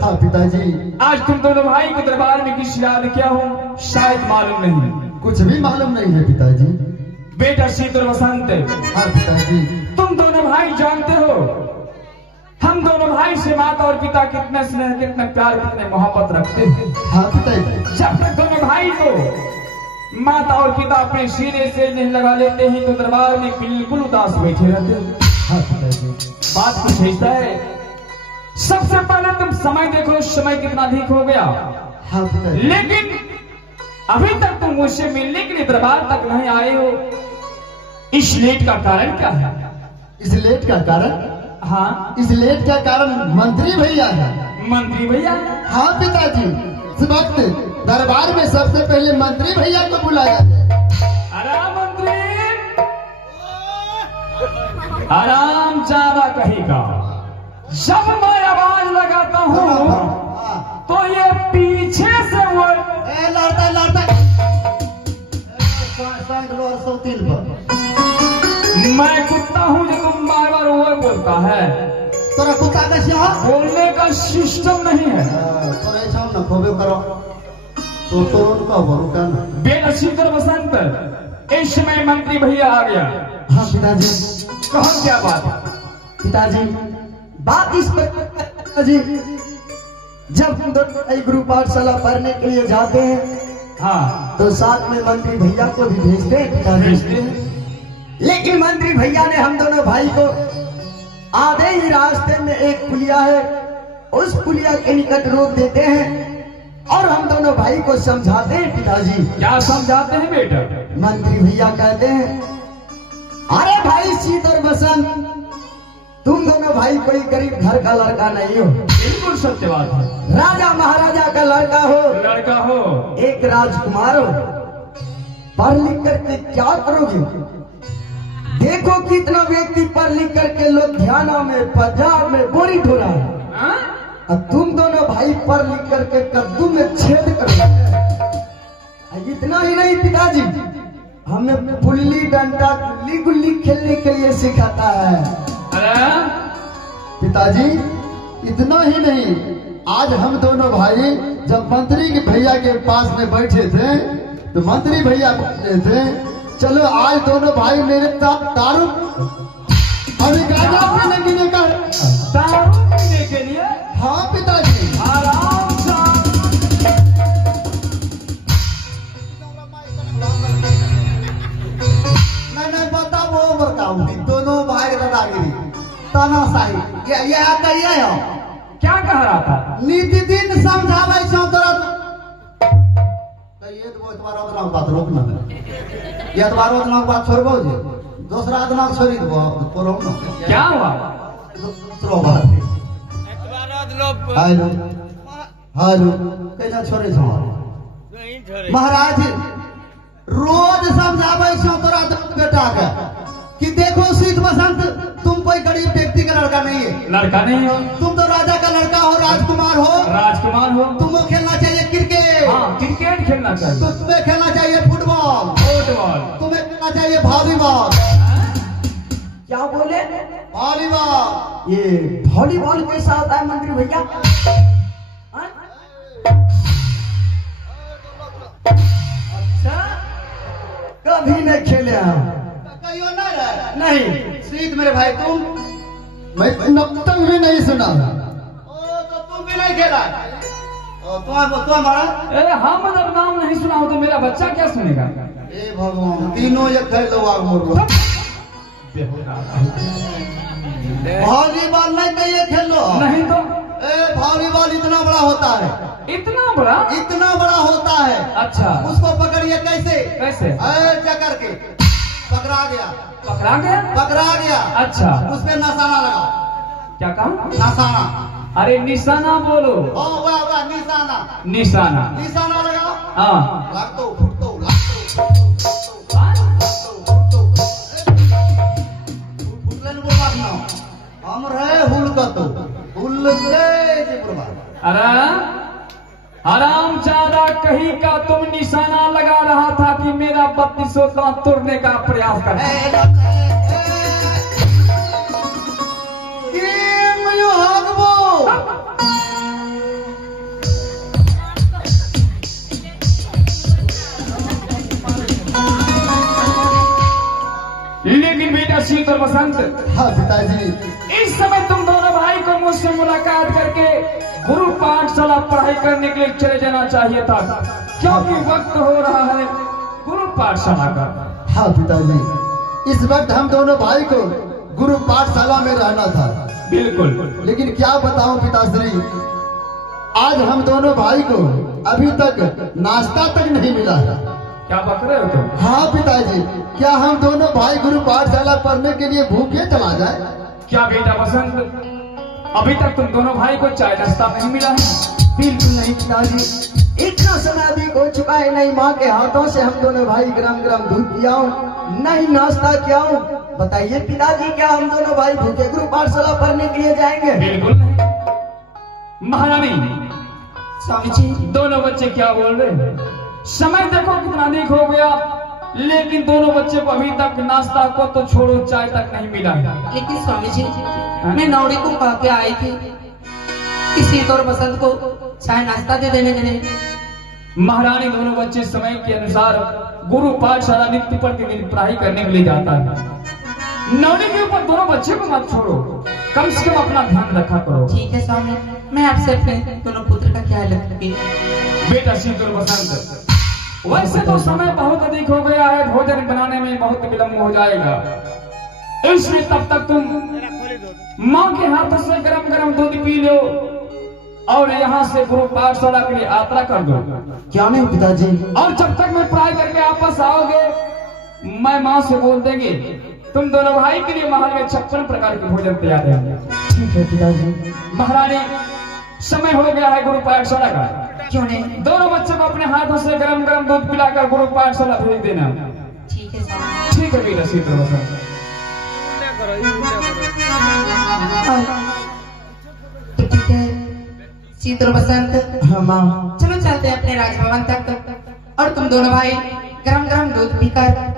हाँ पिताजी। आज तुम दोनों भाई को दरबार में किस याद किया हो शायद मालूम नहीं। कुछ भी मालूम नहीं है पिताजी। बेटा शीतल वसंत। हाँ पिताजी। तुम दोनों भाई जानते हो हम दोनों भाई से माता और पिता कितना स्नेह कितना प्यार कितने मोहब्बत रखते हैं। हाँ पिताजी। जब तक दोनों भाई को माता और पिता अपने सीने से नहीं लगा लेते हैं तो दरबार में बिल्कुल उदास बैठे रहते हैं। हाँ पिताजी। बात कुछ ऐसा है। सबसे पहले तुम समय देखो समय कितना अधिक हो गया। हाँ पिताजी। लेकिन अभी तक तुम मुझसे मिलने के लिए दरबार तक नहीं आए हो। इस लेट का कारण क्या है? इस लेट का कारण? हाँ इस लेट का कारण मंत्री भैया है। मंत्री भैया? हाँ पिताजी। इस वक्त दरबार में सबसे पहले मंत्री भैया को बुलाया है। अरे मंत्री आराम ज्यादा कहेगा। जब मैं आवाज लगाता हूँ तो ये पीछे से वो लड़ता मैं कुत्ता हूँ जो तुम बार बार वो बोलता है। तोरा कुत्ता कैसे हो? बोलने का सिस्टम नहीं है। तोरा ऐसा न खोबे करो तो उनका भरोसा न। बेटा शीतल वसंत इस समय मंत्री भैया आ गया। हाँ पिताजी। कहो क्या बात है? पिताजी बात इस पर जी, जब हम दोनों गुरु पाठशाला पढ़ने के लिए जाते हैं हाँ तो साथ में मंत्री भैया को भी भेजते हैं। लेकिन मंत्री भैया ने हम दोनों भाई को आधे ही रास्ते में एक पुलिया है उस पुलिया के निकट रोक देते हैं और हम दोनों भाई को समझाते हैं। पिताजी क्या समझाते हैं बेटा? मंत्री भैया कहते हैं अरे भाई शीतल वसंत तुम दोनों भाई कोई गरीब घर का लड़का नहीं हो। बिल्कुल सत्य बात है। राजा महाराजा का लड़का हो, एक राजकुमार हो। पढ़ लिख करके क्या करोगे? देखो कितना व्यक्ति पढ़ लिख करके लुधियाना में पंजाब में बोरी ढो रहा है। अब तुम दोनों भाई पढ़ लिख करके कद्दू में छेद कर। इतना ही नहीं पिताजी हमें पुल्ली डंडा गुल्ली गुल्ली खेलने के लिए सिखाता है। पिताजी इतना ही नहीं आज हम दोनों भाई जब मंत्री के भैया के पास में बैठे थे तो मंत्री भैया बोलते थे चलो आज दोनों भाई मेरे साथ दारू अभी गाजा पीने का दारू पीने के लिए। हाँ पिताजी। आराम से नहीं बता वो बताऊ दोनों भाई दादागिरी तानाशाही ये करिए हो। क्या कह रहा था? नीति दिन समझावे छौ तोरा ये तो तुम्हारा उतना बात रोकना है। ये तुम्हारा उतना बात छोड़बो जे दूसरा उतना छोड़ी देबो तोरो न। क्या हुआ? दूसरो बात हेलो हेलो कैसा छोड़े छौ? महाराज रोज समझावे छौ तोरा बेटा के कि देखो शीत वसंत तुम कोई गरीब व्यक्ति का लड़का नहीं है। लड़का नहीं हो तुम तो राजा का लड़का हो, राजकुमार हो। राजकुमार हो। तुमको खेलना चाहिए क्रिकेट। हाँ क्रिकेट खेलना चाहिए। तो तुम्हें खेलना चाहिए फुटबॉल। तुम्हें खेलना चाहिए वॉलीबॉल। क्या बोले? वॉलीबॉल। ये वॉलीबॉल कैसा होता है मंत्री भैया? अच्छा कभी नहीं खेले हैं? नहीं शीत मेरे भाई तुम? मैं नक्तक भी नहीं सुना। तो तुम भी नहीं खेला? अरे हम अगर नाम नहीं सुना हो तो मेरा बच्चा क्या सुनेगा? ए भगवान तीनों ये खेल लो आग मोड़। वॉलीबॉल नहीं कहिए खेल लो। नहीं तो वॉलीबॉल इतना बड़ा होता है। इतना बड़ा? इतना बड़ा होता है। अच्छा उसको पकड़िए कैसे? कैसे? चकर के पकड़ा गया। पकड़ा गया? पकड़ा गया। अच्छा उस पे निशाना लगाओ। क्या कहा? निशाना। अरे निशाना बोलो। वाह निशाना। निशाना निशाना लगाओ। हाँ लाग तो फुट तो मेरा 3200 दांत तोड़ने का प्रयास कर। लेकिन बेटा शीत और बसंत, हाँ पिताजी, इस समय तुम दोनों भाई को मुझसे मुलाकात करके गुरु पाठशाला पढ़ाई करने के लिए चले जाना चाहिए था, क्योंकि वक्त हो रहा है गुरु पाठशाला का। हाँ पिताजी, इस वक्त हम दोनों भाई को गुरु पाठशाला में रहना था। बिल्कुल। लेकिन क्या बताऊं पिताश्री, आज हम दोनों भाई को अभी तक नाश्ता तक नहीं मिला है। क्या बक रहे हो तुम? हाँ पिताजी, क्या हम दोनों भाई गुरु पाठशाला पढ़ने के लिए भूखे चला जाए? क्या बेटा बसंत, अभी तक तुम दोनों भाई को चाय नाश्ता नहीं मिला है? बिल्कुल नहीं पिताजी, इतना समय अधिक हो चुका है, नहीं माँ के हाथों से हम दोनों भाई गरम गरम दूध पियाऊं, नहीं नाश्ता कियाऊं। बताइए पिताजी, क्या हम दोनों भाई भूखे गुरु पाठशाला पढ़ने के लिए जाएंगे? बिल्कुल नहीं। महारानी, स्वामी जी, दोनों बच्चे क्या बोल रहे हैं? समय देखो कितना अधिक हो गया, लेकिन दोनों बच्चे को अभी तक नाश्ता को तो छोड़ो, चाय तक नहीं मिला है। लेकिन स्वामी जी, मैं नौड़ी को कह के आई थी कि शीत और बसंत को चाय नाश्ता दे देने के लिए। महारानी, दोनों बच्चे समय के अनुसार गुरु पाठशाला नित्य प्रतिदिन पढ़ाई करने के लिए जाता है। नौड़ी के ऊपर दोनों बच्चे को मत छोड़ो, कम से कम अपना ध्यान रखा करो। ठीक है स्वामी, मैं आपसे अपने दोनों पुत्र का ख्याल रखूंगी। बेटा शीत और बसंत, वैसे तो समय बहुत अधिक हो गया है, भोजन बनाने में बहुत विलम्ब हो जाएगा, इसलिए तब तक तुम माँ के हाथों से गरम गरम दूध पी लो और यहाँ से गुरु पाठशाला के लिए यात्रा कर दो। क्या नहीं पिताजी? और जब तक मैं पढ़ाई करके वापस आओगे, मैं माँ से बोल देंगे तुम दोनों भाई के लिए महल में 56 प्रकार के भोजन तैयार रहेंगे। ठीक है पिताजी। महारानी, समय हो गया है गुरु पाठशाला का। क्यों नहीं? दोनों बच्चों को अपने हाथों से गरम गरम दूध पिलाकर गुरु पाठशाला भेज देना। ठीक है स्वामी। ठीक है बेटा शीत और बसंत। तो ठीक है शीत और बसंत, हाँ माँ। चलो चलते हैं अपने राजभवन तक, और तुम दोनों भाई गरम गरम दूध पीकर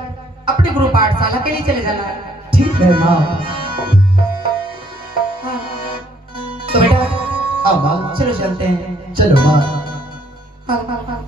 अपने गुरु पाठशाला के लिए चले जाना। ठीक है माँ। हाँ। तो बेटा हाँ माँ, चलो चलते हैं। चलो माँ। हाँ, हाँ, हाँ।